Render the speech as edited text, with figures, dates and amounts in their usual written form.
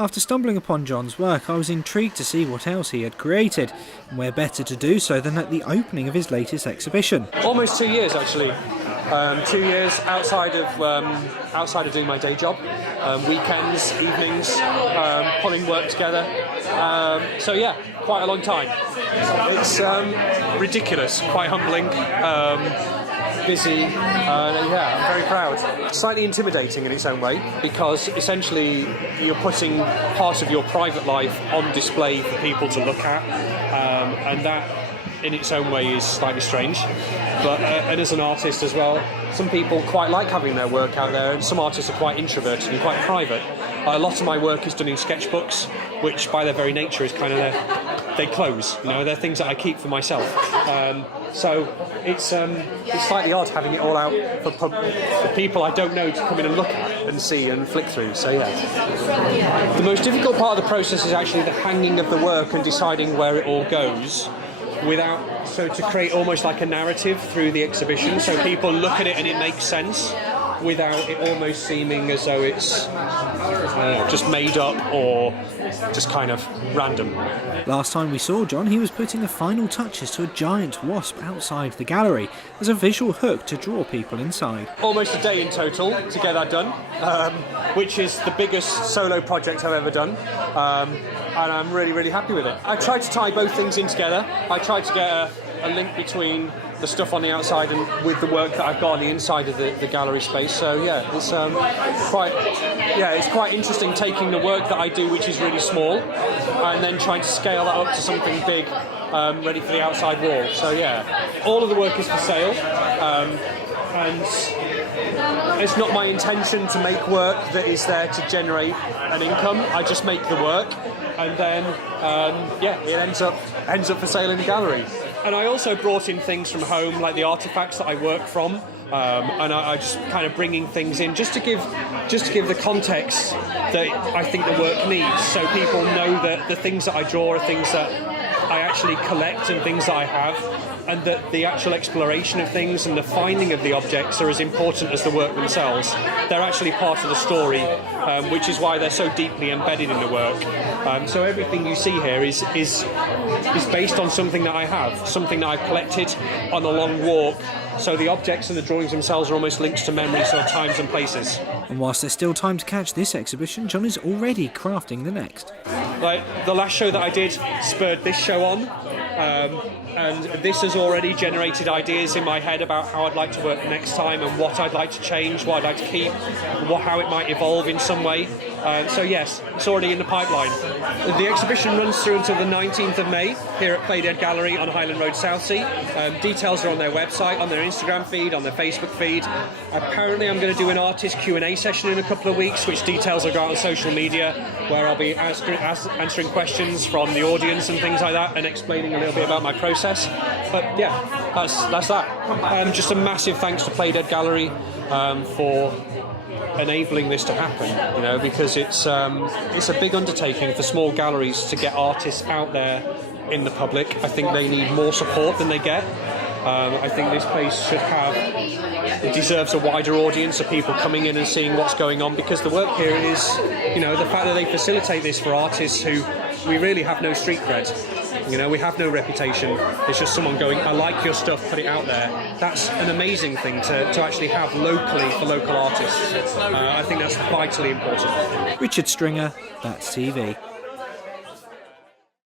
After stumbling upon John's work, I was intrigued to see what else he had created, and where better to do so than at the opening of his latest exhibition. Almost 2 years, actually. 2 years outside of doing my day job, weekends, evenings, pulling work together. So yeah, quite a long time. It's ridiculous, quite humbling, busy, yeah, I'm very proud. Slightly intimidating in its own way, because essentially you're putting part of your private life on display for people to look at, and that in its own way is slightly strange. But and as an artist as well, some people quite like having their work out there, and some artists are quite introverted and quite private. A lot of my work is done in sketchbooks, which by their very nature is kind of they close. You know, they're things that I keep for myself. So it's slightly odd having it all out for people I don't know to come in and look at and see and flick through. So yeah, the most difficult part of the process is actually the hanging of the work and deciding where it all goes. To create almost like a narrative through the exhibition, so people look at it and it makes sense without it almost seeming as though it's just made up or just kind of random. Last time we saw John, he was putting the final touches to a giant wasp outside the gallery as a visual hook to draw people inside. Almost a day in total to get that done, which is the biggest solo project I've ever done. And I'm really, really happy with it. I tried to tie both things in together. I tried to get a link between the stuff on the outside and with the work that I've got on the inside of the gallery space. So yeah, it's quite interesting taking the work that I do, which is really small, and then trying to scale that up to something big, ready for the outside wall. So yeah, all of the work is for sale, and it's not my intention to make work that is there to generate an income. I just make the work, and then it ends up for sale in the gallery. And I also brought in things from home, like the artifacts that I work from, and I just kind of bringing things in just to give the context that I think the work needs, so people know that the things that I draw are things that I actually collect and things that I have, and that the actual exploration of things and the finding of the objects are as important as the work themselves. They're actually part of the story, which is why they're so deeply embedded in the work. So everything you see here is based on something that I have, something that I've collected on a long walk. So the objects and the drawings themselves are almost links to memories of times and places. And whilst there's still time to catch this exhibition, John is already crafting the next. Like the last show that I did spurred this show on, and this has already generated ideas in my head about how I'd like to work next time and what I'd like to change, what I'd like to keep, how it might evolve in some way. So yes, it's already in the pipeline. The exhibition runs through until the 19th of May here at Play Dead Gallery on Highland Road, Southsea. Details are on their website, on their Instagram feed, on their Facebook feed. Apparently I'm going to do an artist Q&A session in a couple of weeks, which details will go out on social media, where I'll be answering questions from the audience and things like that, and explaining a little bit about my process. But yeah, that's that. Just a massive thanks to Play Dead Gallery for enabling this to happen, because it's a big undertaking for small galleries to get artists out there in the public. I think they need more support than they get. I think this place it deserves a wider audience of people coming in and seeing what's going on, because the work here is, the fact that they facilitate this for artists who we really have no street cred. We have no reputation. It's just someone going, I like your stuff, put it out there. That's an amazing thing to actually have locally for local artists. I think that's vitally important. Richard Stringer, That's TV.